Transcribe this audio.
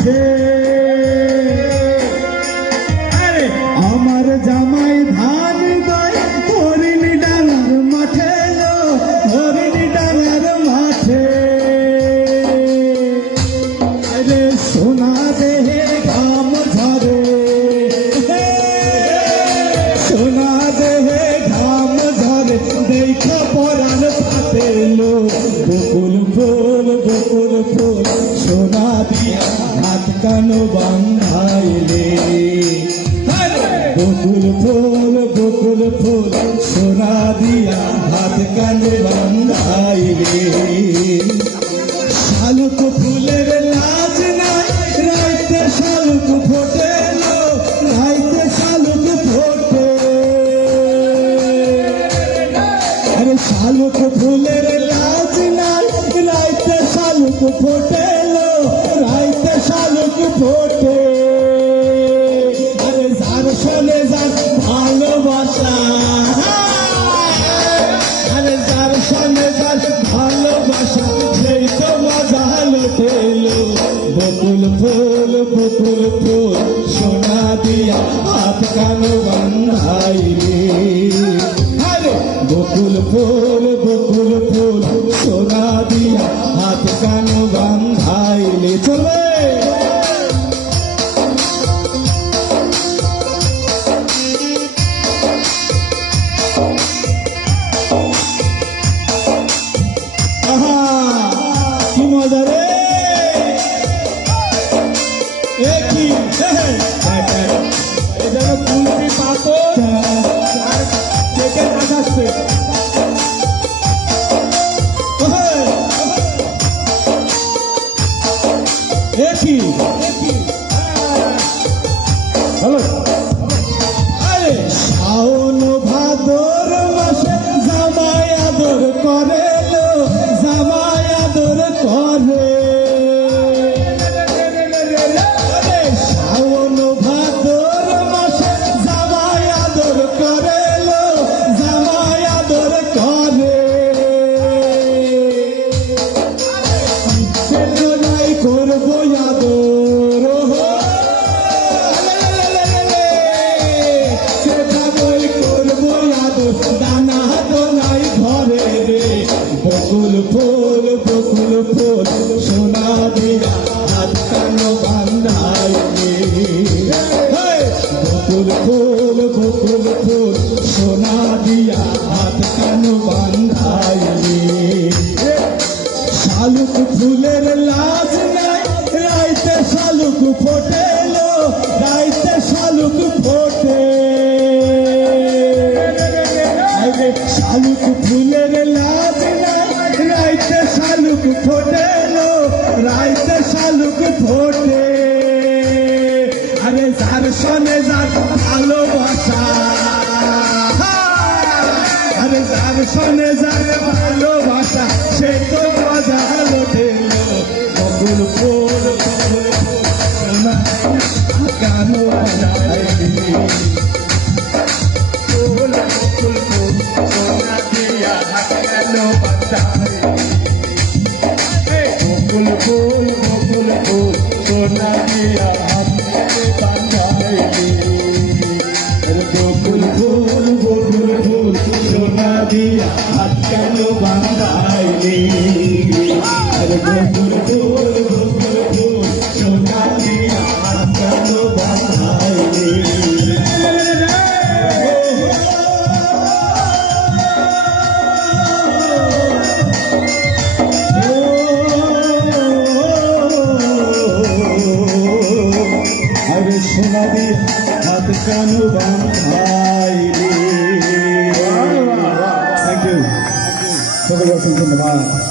মাঠে আমার জামাই ধান দেয় হরিণী ডাঙার মাঠে হরিণী ডাঙার মাঠে আরে সোনা দেহে ঘাম ঝরে সোনা দেহে ঘাম ঝরে দেখে পরাণ ফাটেলো বকুল ফুল সোনা দিয়া হাত কানো বান্ধাইলে বকুল ফুল সোনা দিয়া হাত কানো বান্ধাইলে শালুক ফুলের লাজ নাই রাইতে শালুক ফোটে রাইতে শালুক ফোটে আরে শালুক ফুলের লাজ নাই রাইতে শালুক ফোটে রাইতে শালুক ফোটে আরে যার শোনে যার ভালোবাসা আরে যার শোনে যার ভালোবাসা সেই তো মজা লুটেলো বকুল ফুল সোনা দিয়া হাত কানো বান্ধাইলে আরে বকুল ফুল সোনা দিয়া হাত কানো বান্ধাইলে চলে কি মজা রে কি এটা কুলপি পাথর আর কেকে আসাচ্ছে কি হ্যালো আরে শাওন ভাদর মাসে জামাই আদর করে জামাই আদর করে শাওন ভাদর মাসে জামাই আদর করে জামাই আদর করে সে জন্যই করবো আদর সেটাই করবো আদর দানা তো নাই ঘরে রে বকুল ফুল সোনা দিয়া হাত কানো বান্ধাইলে বকুল ফুল সোনা দিয়া হাত কানো বান্ধাইলে শালুক ফুলের লাজ নাই রাইতে শালুক ফোটে রাইতে শালুক ফোটে শালুক ফুলের লাজ নাই রাইতে শালুক ফোটে রাইতে শালুক ফোটে আরে যার শোনে যার ভালোবাসা আরে যার শোনে যার ভালোবাসা সে তো মজা লুটেলো বকুল ফুল সোনা গানো বানাইলি বকুল ফুল সোনা দিয়া হাত কানো বান্ধাইলি বকুল ফুল সোনা দিয়া হাত কানো বান্ধাইলি বকুল ফুল সোনা দিয়া হাত কানো বান্ধাইলি বকুল ফুল সোনা দিয়া হাত কানো বান্ধাইলি আরে সোনা দিয়া হাত কানো বান্ধাইলি। থ্যাংক ইউ সকলে অসংখ্য ধন্যবাদ।